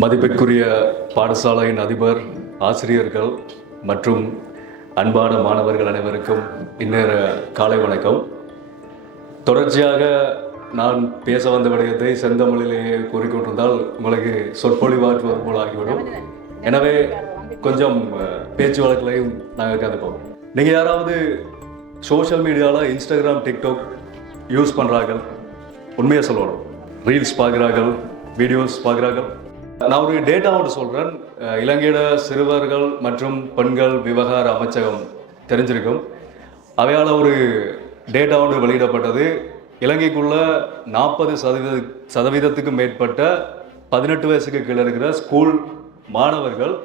மதிப்பிற்குரிய பாடசாலையின் அதிபர், ஆசிரியர்கள் மற்றும் அன்பான மாணவர்கள் அனைவருக்கும் இந்நேர காலை வணக்கம். தொடர்ச்சியாக நான் பேச வந்த விடயத்தை செந்தமிழிலேயே கூறிக்கொண்டிருந்தால் உங்களுக்கு சொற்பொழிவாற்றுவது போல் ஆகிவிடும். எனவே கொஞ்சம் பேச்சு வழக்கிலையும் நாங்கள் கதைப்போம். நீங்கள் யாராவது சோஷியல் மீடியாவில் இன்ஸ்டாகிராம், டிக்டாக் யூஸ் பண்ணுறார்கள், உண்மையாக சொல்லணும், ரீல்ஸ் பார்க்குறார்கள், வீடியோஸ் பார்க்குறார்கள். நான் ஒரு டேட்டா ஒன்று சொல்கிறேன். இலங்கையோட சிறுவர்கள் மற்றும் பெண்கள் விவகார அமைச்சகம் தெரிஞ்சிருக்கும். அவையால் ஒரு டேட்டா ஒன்று வெளியிடப்பட்டது. இலங்கைக்குள்ள 40% மேற்பட்ட 18 வயசுக்கு கீழே இருக்கிற ஸ்கூல் மாணவர்கள்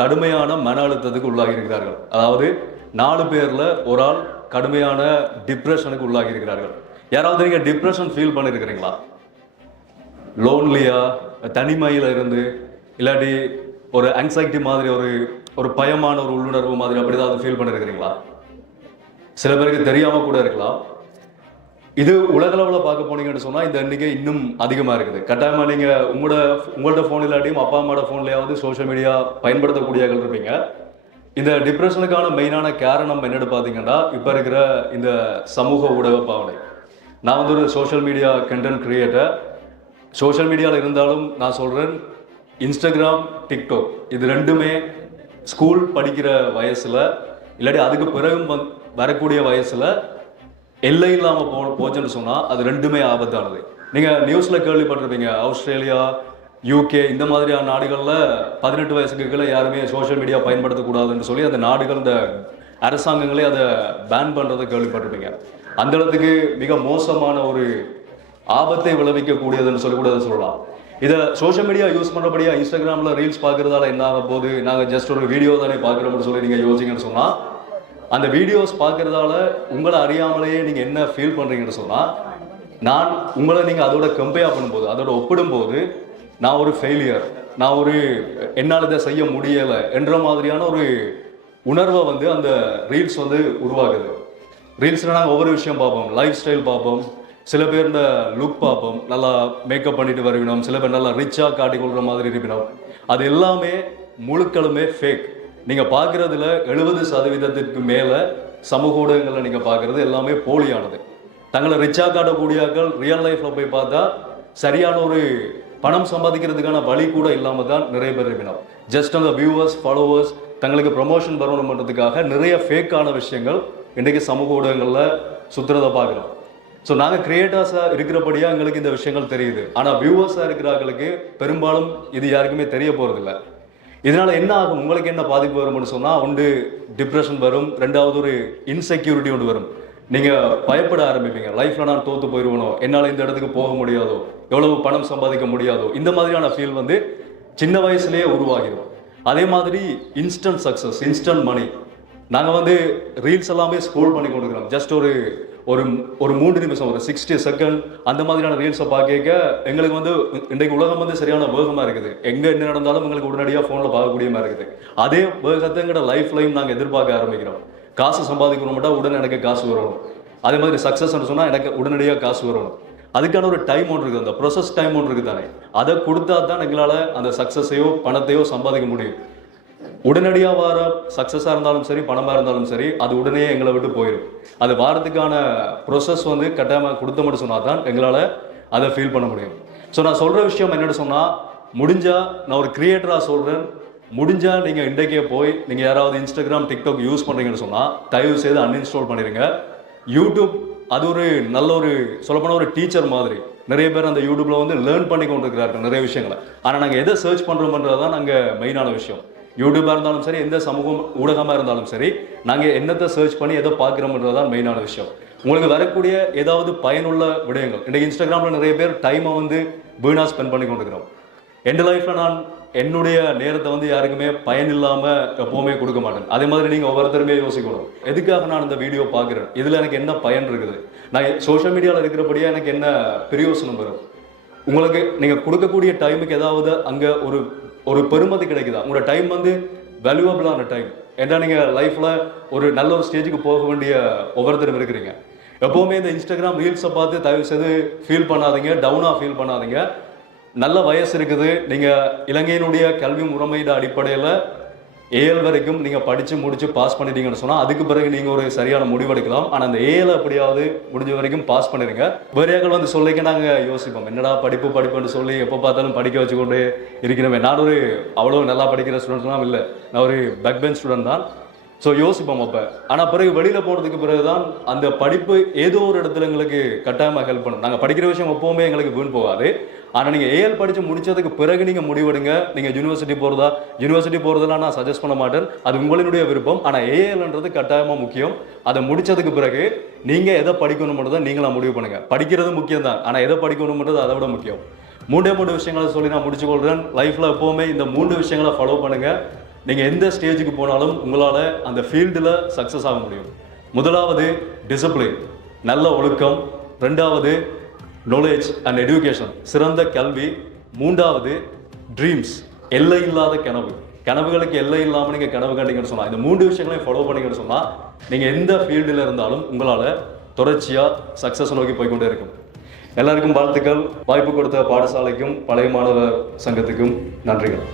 கடுமையான மன அழுத்தத்துக்கு உள்ளாகி இருக்கிறார்கள். அதாவது 4 பேரில் ஒரு ஆள் கடுமையான டிப்ரெஷனுக்கு உள்ளாகி இருக்கிறார்கள். யாராவது நீங்கள் டிப்ரெஷன் ஃபீல் பண்ணியிருக்கிறீங்களா? லோன்லியா, தனிமையில் இருந்து, இல்லாட்டி ஒரு ஆங்ஸைட்டி மாதிரி, ஒரு பயமான ஒரு உள்ளுணர்வு மாதிரி அப்படி தான் ஃபீல் பண்ணியிருக்கிறீங்களா? சில பேருக்கு தெரியாமல் கூட இருக்கலாம். இது உலகளவில் பார்க்க போனீங்கன்னு சொன்னால் இந்த எண்ணிக்கை இன்னும் அதிகமாக இருக்குது. கட்டாயமாக நீங்கள் உங்களோட ஃபோன் இல்லாட்டியும் அப்பா அம்மாவோட ஃபோன்லேயாவது சோஷியல் மீடியா பயன்படுத்தக்கூடியவர்கள் இருப்பீங்க. இந்த டிப்ரெஷனுக்கான மெயினான காரணம் என்னென்னு பார்த்தீங்கன்னா, இப்போ இருக்கிற இந்த சமூக ஊடக பாவனை. நான் ஒரு social media content creator. Social மீடியாவில் இருந்தாலும் நான் சொல்கிறேன், இன்ஸ்டாகிராம், டிக்டாக் இது ரெண்டுமே ஸ்கூல் படிக்கிற வயசில் இல்லாட்டி அதுக்கு பிறகு வரக்கூடிய வயசில் எல்லை இல்லாமல் போச்சுன்னு சொன்னால் அது ரெண்டுமே ஆபத்தானது. நீங்கள் நியூஸில் கேள்விப்பட்டிருப்பீங்க, ஆஸ்திரேலியா, யூகே இந்த மாதிரியான நாடுகளில் 18 வயசுக்கு கீழே யாருமே சோஷியல் மீடியா பயன்படுத்தக்கூடாதுன்னு சொல்லி அந்த நாடுகள், இந்த அரசாங்கங்களே அதை பேன் பண்ணுறதை கேள்விப்பட்டிருப்பீங்க. அந்த இடத்துக்கு மிக மோசமான ஒரு ஆபத்தை விளைவிக்கக்கூடியதுன்னு சொல்லி கூட சொல்லலாம். இதை சோஷியல் மீடியா யூஸ் பண்ணுறபடியா இன்ஸ்டாகிராமில் ரீல்ஸ் பார்க்குறதால என்ன ஆக போகுது, நாங்கள் ஜஸ்ட் ஒரு வீடியோ தானே பார்க்குறோம்னு சொல்லி நீங்கள் யோசிங்கன்னு சொன்னால், அந்த வீடியோஸ் பார்க்குறதால உங்களை அறியாமலேயே நீங்கள் என்ன ஃபீல் பண்ணுறீங்கன்னு சொன்னால், உங்களை நீங்கள் அதோட கம்பேர் பண்ணும்போது, அதோட ஒப்பிடும்போது, நான் ஒரு ஃபெயிலியர், நான் என்னால் இதை செய்ய முடியலை என்ற மாதிரியான ஒரு உணர்வை அந்த ரீல்ஸ் உருவாகுது. ரீல்ஸில் நாங்கள் ஒவ்வொரு விஷயம் பார்ப்போம், லைஃப் ஸ்டைல் பார்ப்போம், சில பேர் இந்த லுக் பார்ப்போம், நல்லா மேக்கப் பண்ணிட்டு வருவினோம், சில பேர் நல்லா ரிச்சாக காட்டிக்கொள்கிற மாதிரி இருப்பினோம். அது எல்லாமே முழுக்களுமே ஃபேக். நீங்கள் பார்க்குறதுல 70% மேலே சமூக ஊடகங்களில் நீங்கள் பார்க்குறது எல்லாமே போலியானது. தங்களை ரிச்சாக காட்டக்கூடியாக்கள் ரியல் லைஃப்பில் போய் பார்த்தா சரியான ஒரு பணம் சம்பாதிக்கிறதுக்கான வழி கூட இல்லாமல் தான் நிறைய பேர் இருப்பினோம். ஜஸ்ட் அந்த வியூவர்ஸ், ஃபாலோவர்ஸ் தங்களுக்கு ப்ரமோஷன் வரணும் பண்ணுறதுக்காக நிறைய ஃபேக்கான விஷயங்கள் இன்றைக்கு சமூக ஊடகங்களில் சுற்றுறதை பார்க்குறோம். ஸோ நாங்கள் கிரியேட்டர்ஸாக இருக்கிறபடியாக எங்களுக்கு இந்த விஷயங்கள் தெரியுது. ஆனால் வியூவர்ஸாக இருக்கிறவங்களுக்கு பெரும்பாலும் இது யாருக்குமே தெரிய போகிறதில்ல. இதனால் என்ன ஆகும், உங்களுக்கு என்ன பாதிப்பு வரும்னு சொன்னால், ஒன்று டிப்ரெஷன் வரும், ரெண்டாவது ஒரு இன்செக்யூரிட்டி ஒன்று வரும். நீங்கள் பயப்பட ஆரம்பிப்பீங்க, லைஃப்பில் நான் தோற்று போயிடுவனோ, என்னால் இந்த இடத்துக்கு போக முடியாதோ, எவ்வளவு பணம் சம்பாதிக்க முடியாதோ, இந்த மாதிரியான ஃபீல் சின்ன வயசுலேயே உருவாகிடும். அதே மாதிரி இன்ஸ்டன்ட் சக்ஸஸ், இன்ஸ்டன்ட் மணி. நாங்கள் ரீல்ஸ் எல்லாமே ஸ்க்ரோல் பண்ணி கொடுக்குறோம். ஜஸ்ட் ஒரு 3 நிமிஷம், ஒரு 60 செகண்ட் அந்த மாதிரியான ரீல்ஸை பார்க்க எங்களுக்கு இன்றைக்கு உலகம் சரியான வேகமாக இருக்குது. எங்கே என்ன நடந்தாலும் எங்களுக்கு உடனடியாக ஃபோனில் பார்க்கக்கூடிய மாதிரி இருக்குது. அதே வேகத்தை எங்களோட லைஃப்லையும் நாங்கள் எதிர்பார்க்க ஆரம்பிக்கிறோம். காசு சம்பாதிக்கணும்ட்டா உடனே எனக்கு காசு வரணும். அதே மாதிரி சக்ஸஸ்ன்னு சொன்னால் எனக்கு உடனடியாக காசு வரணும். அதுக்கான ஒரு டைம் ஒன்று இருக்குது, அந்த ப்ரொசஸ் டைம் ஒன்று இருக்குது தானே. அதை கொடுத்தா தான் எங்களால் அந்த சக்ஸஸையோ பணத்தையோ சம்பாதிக்க முடியும். உடனடியாக வர சக்ஸஸாக இருந்தாலும் சரி, பணமாக இருந்தாலும் சரி, அது உடனே எங்களை விட்டு போயிடும். அது வாரத்துக்கான ப்ரொசஸ் கட்டாயமாக கொடுத்த மட்டும் சொன்னால் தான் எங்களால் அதை ஃபீல் பண்ண முடியும். ஸோ நான் சொல்கிற விஷயம் என்னென்னு சொன்னால், முடிஞ்சால் நான் ஒரு கிரியேட்டராக சொல்கிறேன், முடிஞ்சால் நீங்கள் இன்றைக்கே போய் நீங்கள் யாராவது இன்ஸ்டாகிராம், டிக்டாக் யூஸ் பண்ணுறீங்கன்னு சொன்னால் தயவு செய்து அன்இன்ஸ்டால் பண்ணிடுங்க. யூடியூப் அது ஒரு நல்ல சொல்லப்போனால் ஒரு டீச்சர் மாதிரி. நிறைய பேர் அந்த யூடியூப்பில் லேர்ன் பண்ணி கொண்டு இருக்கிறார்கள் நிறைய விஷயங்களை. ஆனால் நாங்கள் எதை சர்ச் பண்ணுறோம்ன்றது தான் நாங்கள் மெயினான விஷயம். யூடியூபாக இருந்தாலும் சரி, எந்த சமூக ஊடகமாக இருந்தாலும் சரி, நாங்கள் என்னத்தை சர்ச் பண்ணி எதை பார்க்குறோம்ன்றது தான் மெயினான விஷயம். உங்களுக்கு வரக்கூடிய ஏதாவது பயனுள்ள விடயங்கள். இன்றைக்கு இன்ஸ்டாகிராமில் நிறைய பேர் டைமை வீணாக ஸ்பெண்ட் பண்ணி கொண்டிருக்கிறோம். என் லைஃப்பில் நான் என்னுடைய நேரத்தை யாருக்குமே பயன் இல்லாமல் எப்போவுமே கொடுக்க மாட்டேன். அதே மாதிரி நீங்கள் ஒவ்வொருத்தருமே யோசிக்கணும், எதுக்காக நான் இந்த வீடியோ பார்க்குறேன், இதில் எனக்கு என்ன பயன் இருக்குது, நான் சோஷியல் மீடியாவில் இருக்கிறபடியாக எனக்கு என்ன பிரயோசனம் வரும். உங்களுக்கு நீங்கள் கொடுக்கக்கூடிய டைமுக்கு ஏதாவது அங்கே ஒரு பெருமதி கிடைக்குதா? உங்களோட டைம் வேல்யூவபிளான டைம். ஏன்னா நீங்கள் லைஃப்பில் ஒரு நல்ல ஒரு ஸ்டேஜுக்கு போக வேண்டிய ஒவ்வொருத்தரும் இருக்கிறீங்க. எப்போவுமே இந்த இன்ஸ்டாகிராம் ரீல்ஸை பார்த்து தயவு செய்து ஃபீல் பண்ணாதீங்க, டவுனாக ஃபீல் பண்ணாதீங்க. நல்ல வயசு இருக்குது, நீங்கள் இலங்கையினுடைய கல்வி முறைமையிட அடிப்படையில் ஏஎல் வரைக்கும் நீங்கள் படித்து முடித்து பாஸ் பண்ணிட்டீங்கன்னு சொன்னால் அதுக்கு பிறகு நீங்கள் ஒரு சரியான முடிவெடுக்கலாம். ஆனால் அந்த ஏஎல் அப்படியாவது முடிஞ்ச வரைக்கும் பாஸ் பண்ணிடுங்க. வேறையாக்கள் வந்து சொல்லிக்க நாங்கள் யோசிப்போம், என்னடா படிப்புன்னு சொல்லி எப்போ பார்த்தாலும் படிக்க வச்சு கொண்டு இருக்கிறவே. நான் ஒரு அவ்வளோ நல்லா படிக்கிற ஸ்டூடெண்ட்லாம் இல்லை, நான் ஒரு பேக் பெஞ்ச் ஸ்டூடெண்ட் தான். ஸோ யோசிப்போம் அப்போ. ஆனால் பிறகு வெளியில் போகிறதுக்கு பிறகு தான் அந்த படிப்பு ஏதோ ஒரு இடத்துல எங்களுக்கு கட்டாயமாக ஹெல்ப் பண்ணும். நாங்கள் படிக்கிற விஷயம் எப்போவுமே எங்களுக்கு வீண் போகாது. ஆனால் நீங்கள் ஏஎல் படித்து முடித்ததுக்கு பிறகு நீங்கள் முடிவெடுங்க. நீங்கள் யூனிவர்சிட்டி போகிறதெல்லாம் நான் சஜஸ்ட் பண்ண மாட்டேன், அது உங்களுடைய விருப்பம். ஆனால் ஏஎல்ன்றது கட்டாயமாக முக்கியம். அதை முடித்ததுக்கு பிறகு நீங்கள் எதை படிக்கணும்ன்றதை நீங்களாக முடிவு பண்ணுங்கள். படிக்கிறது முக்கியம் தான், ஆனால் எதை படிக்கணும்ன்றது அதை விட முக்கியம். 3 விஷயங்களை சொல்லி நான் முடிச்சுக்கொள்கிறேன். லைஃப்பில் எப்போவுமே இந்த 3 விஷயங்களை ஃபாலோ பண்ணுங்கள். நீங்கள் எந்த ஸ்டேஜுக்கு போனாலும் உங்களால் அந்த ஃபீல்டில் சக்ஸஸ் ஆக முடியும். முதலாவது டிசிப்ளின், நல்ல ஒழுக்கம். 2வது நாலேஜ் அண்ட் எஜுகேஷன், சிறந்த கல்வி. 3வது ட்ரீம்ஸ், எல்லை இல்லாத கனவுகளுக்கு எல்லை இல்லாமல் நீங்கள் கனவு கண்டீங்கன்னு சொன்னால், இந்த 3 விஷயங்களையும் ஃபாலோ பண்ணீங்கன்னு சொன்னால் நீங்கள் எந்த ஃபீல்டில் இருந்தாலும் உங்களால் தொடர்ச்சியாக சக்ஸஸ் நோக்கி போய்கொண்டே இருக்கும். எல்லாருக்கும் வாழ்த்துக்கள். வாய்ப்பு கொடுத்த பாடசாலைக்கும் பழைய மாணவர் சங்கத்துக்கும் நன்றிகள்.